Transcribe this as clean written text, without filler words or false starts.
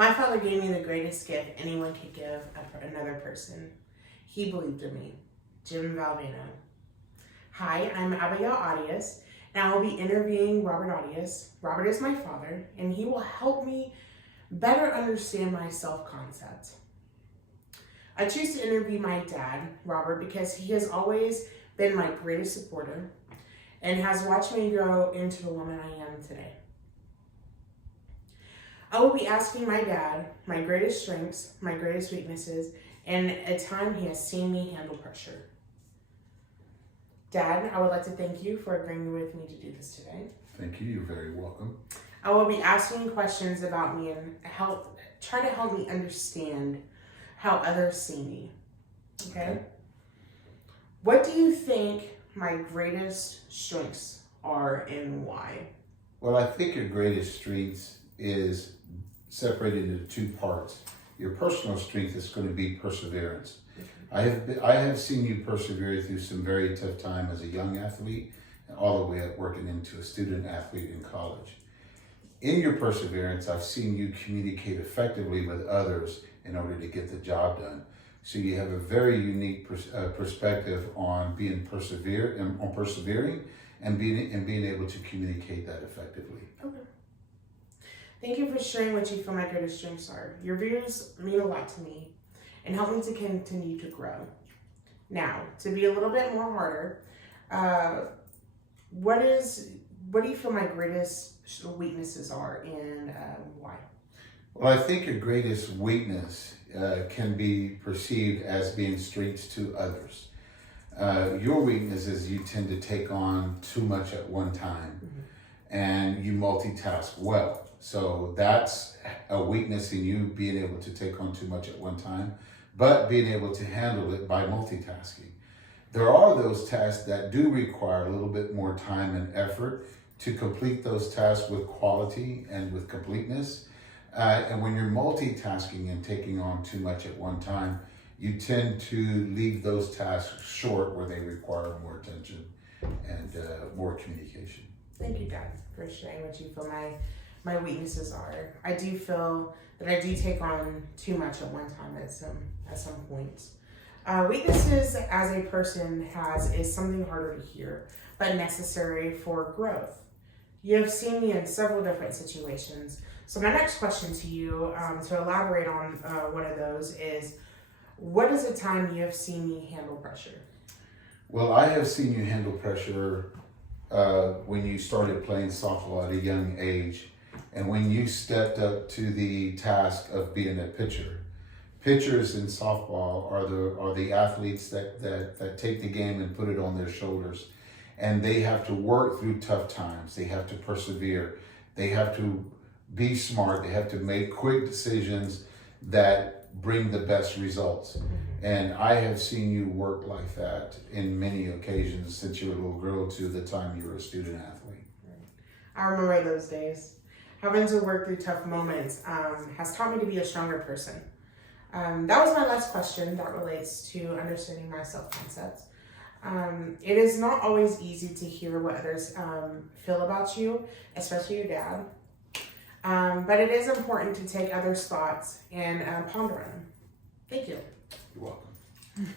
My father gave me the greatest gift anyone could give another person. He believed in me. Jim Valvano. Hi, I'm Abigail Audius, and I will be interviewing Robert Audius. Robert is my father, and he will help me better understand my self-concept. I choose to interview my dad, Robert, because he has always been my greatest supporter and has watched me grow into the woman I am today. I will be asking my dad my greatest strengths, my greatest weaknesses, and a time he has seen me handle pressure. Dad, I would like to thank you for agreeing with me to do this today. Thank you. You're very welcome. I will be asking questions about me and try to help me understand how others see me. Okay? What do you think my greatest strengths are and why? Well, I think your greatest strengths is separated into two parts. Your personal strength is going to be perseverance. I have seen you persevere through some very tough time as a young athlete and all the way up working into a student athlete in college. In your perseverance, I've seen you communicate effectively with others in order to get the job done. So you have a very unique perspective on persevering and being able to communicate that effectively. Okay. Thank you for sharing what you feel my greatest strengths are. Your views mean a lot to me and help me to continue to grow. Now, to be a little bit more harder, what do you feel my greatest weaknesses are and why? Well, I think your greatest weakness can be perceived as being strengths to others. Your weakness is you tend to take on too much at one time, and you multitask well. So that's a weakness in you, being able to take on too much at one time, but being able to handle it by multitasking. There are those tasks that do require a little bit more time and effort to complete those tasks with quality and with completeness. And when you're multitasking and taking on too much at one time, you tend to leave those tasks short where they require more attention and more communication. Thank you, Dad, for sharing what you feel my weaknesses are. I do feel that I do take on too much at one time at some points. Weaknesses as a person is something harder to hear, but necessary for growth. You have seen me in several different situations. So my next question to you, to elaborate on one of those, is what is a time you have seen me handle pressure? Well, I have seen you handle pressure when you started playing softball at a young age, and when you stepped up to the task of being a pitcher. Pitchers in softball are the athletes that take the game and put it on their shoulders, and they have to work through tough times. They have to persevere. They have to be smart. They have to make quick decisions that bring the best results. And I have seen you work like that in many occasions since you were a little girl to the time you were a student athlete. I remember those days. Having to work through tough moments has taught me to be a stronger person. That was my last question that relates to understanding my self-concept. It is not always easy to hear what others feel about you, especially your dad. But it is important to take others' thoughts and ponder on them. Thank you. You're welcome.